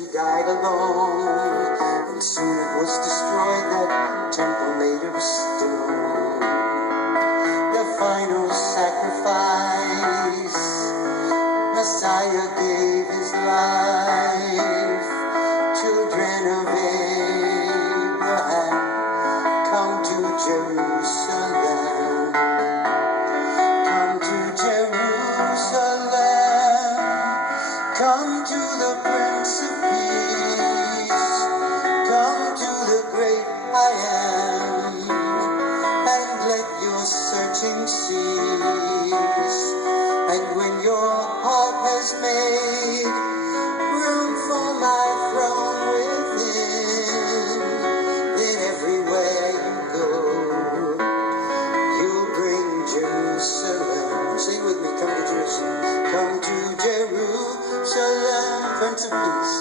he died alone, and soon it was destroyed, that temple made of stone. The final sacrifice, Messiah gave his life. Children of Abraham, come to Jerusalem. Come to Jerusalem. Come to the Prince of Peace. Come to the great I am, and let your searching cease. And when your heart has made room for my throne within, then everywhere you go, you'll bring Jerusalem. Sing with me, come to Jerusalem. Come to Jerusalem, Prince of Peace.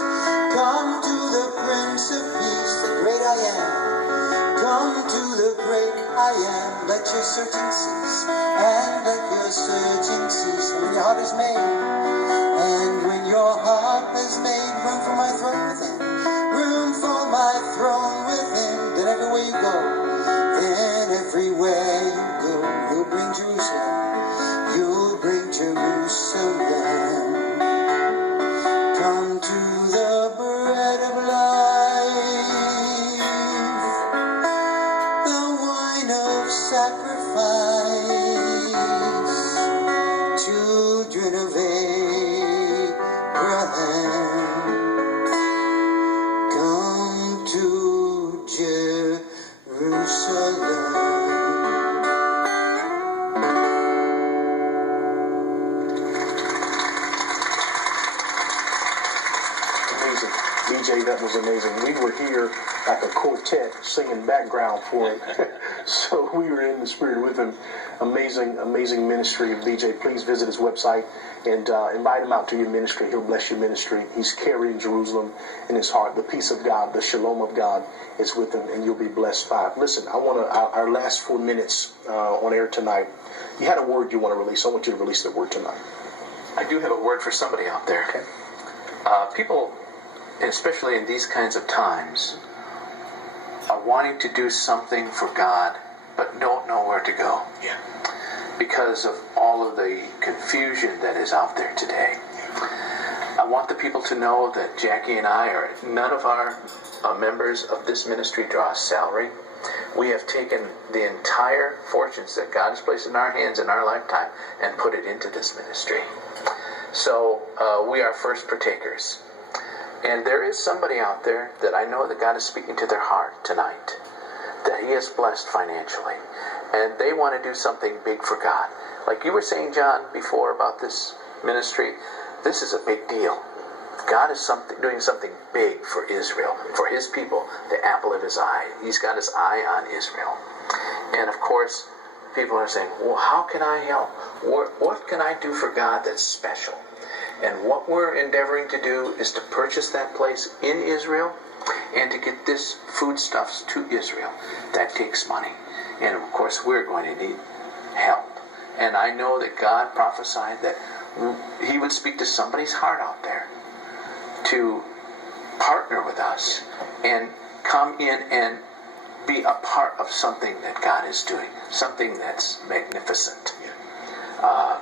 Come to the Prince of Peace, the great I am. Come to the great I am. Let your searching cease, and let your searching cease. When your heart is made, and when your heart has made room for my throne within, room for my throne within, then everywhere you go, you'll bring Jerusalem. You'll bring Jerusalem. Come to the bread of life, the wine of sacrifice. Children of Abraham, come to Jerusalem. Amazing. BJ, that was amazing. We were here like a quartet singing background for him. So we were in the spirit with him. Amazing, amazing ministry of BJ. Please visit his website and invite him out to your ministry. He'll bless your ministry. He's carrying Jerusalem in his heart. The peace of God, the shalom of God is with him, and you'll be blessed by it. Listen, I want to, our last 4 minutes on air tonight, you had a word you want to release. I want you to release that word tonight. I do have a word for somebody out there. Okay. People, especially in these kinds of times, are wanting to do something for God, but don't know where to go. Yeah. Because of all of the confusion that is out there today. I want the people to know that Jackie and I none of our members of this ministry draw a salary. We have taken the entire fortunes that God has placed in our hands in our lifetime and put it into this ministry. So we are first partakers. And there is somebody out there that I know that God is speaking to their heart tonight, that he has blessed financially. And they want to do something big for God. Like you were saying, John, before about this ministry, this is a big deal. God is doing something big for Israel, for his people, the apple of his eye. He's got his eye on Israel. And of course, people are saying, well, how can I help? What can I do for God that's special? And what we're endeavoring to do is to purchase that place in Israel and to get this foodstuffs to Israel. That takes money. And of course, we're going to need help. And I know that God prophesied that he would speak to somebody's heart out there to partner with us and come in and be a part of something that God is doing, something that's magnificent.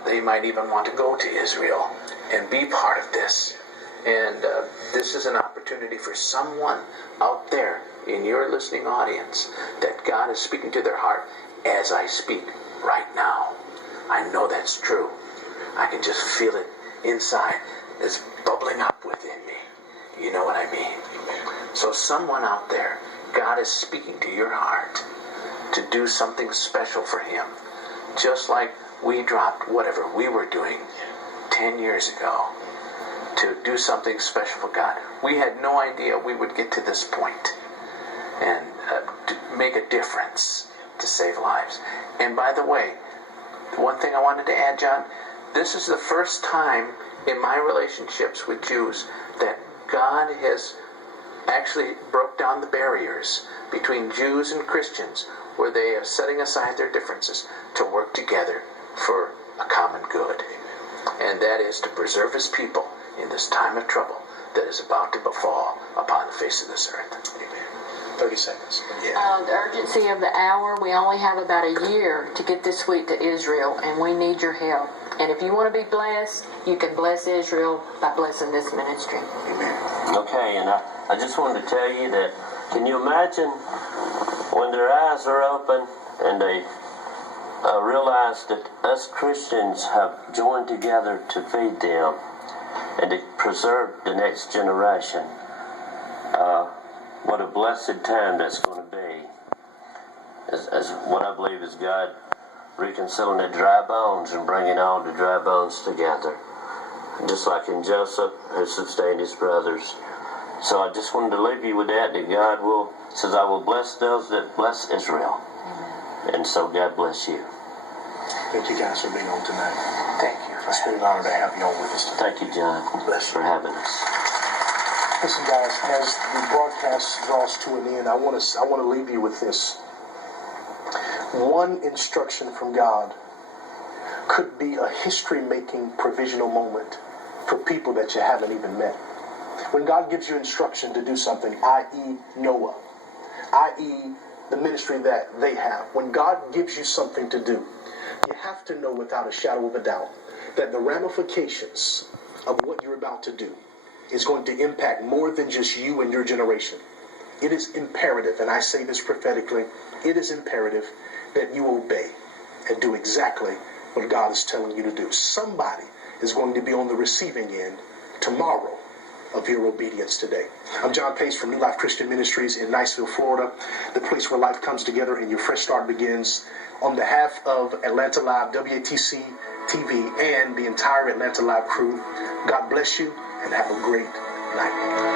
They might even want to go to Israel and be part of this. And this is an opportunity for someone out there in your listening audience that God is speaking to their heart as I speak right now. I know that's true. I can just feel it inside. It's bubbling up within me. You know what I mean? So someone out there, God is speaking to your heart to do something special for him. Just like we dropped whatever we were doing 10 years ago to do something special for God. We had no idea we would get to this point and to make a difference to save lives. And by the way, one thing I wanted to add, John, this is the first time in my relationships with Jews that God has actually broke down the barriers between Jews and Christians, where they are setting aside their differences to work together for a common good. And that is to preserve his people in this time of trouble, that is about to befall upon the face of this earth. Amen. 30 seconds. The urgency of the hour, we only have about a year to get this wheat to Israel, and we need your help. And if you want to be blessed, you can bless Israel by blessing this ministry. Amen. Okay, and I just wanted to tell you that, can you imagine when their eyes are open and they realize that us Christians have joined together to feed them and to preserve the next generation? What a blessed time that's going to be. As what I believe is God reconciling the dry bones and bringing all the dry bones together. Just like in Joseph, who sustained his brothers. So I just wanted to leave you with that God says, I will bless those that bless Israel. And so God bless you. Thank you guys for being on tonight. Thank you. It's been an honor to have you on with us tonight. Thank you, John, for having us. Listen, guys, as the broadcast draws to an end, I want to leave you with this. One instruction from God could be a history-making provisional moment for people that you haven't even met. When God gives you instruction to do something, i.e. Noah, i.e. the ministry that they have, when God gives you something to do, you have to know without a shadow of a doubt that the ramifications of what you're about to do is going to impact more than just you and your generation. It is imperative, and I say this prophetically, it is imperative that you obey and do exactly what God is telling you to do. Somebody is going to be on the receiving end tomorrow of your obedience today. I'm John Pace from New Life Christian Ministries in Niceville, Florida, the place where life comes together and your fresh start begins. On behalf of Atlanta Live, WATC TV, and the entire Atlanta Live crew, God bless you and have a great night.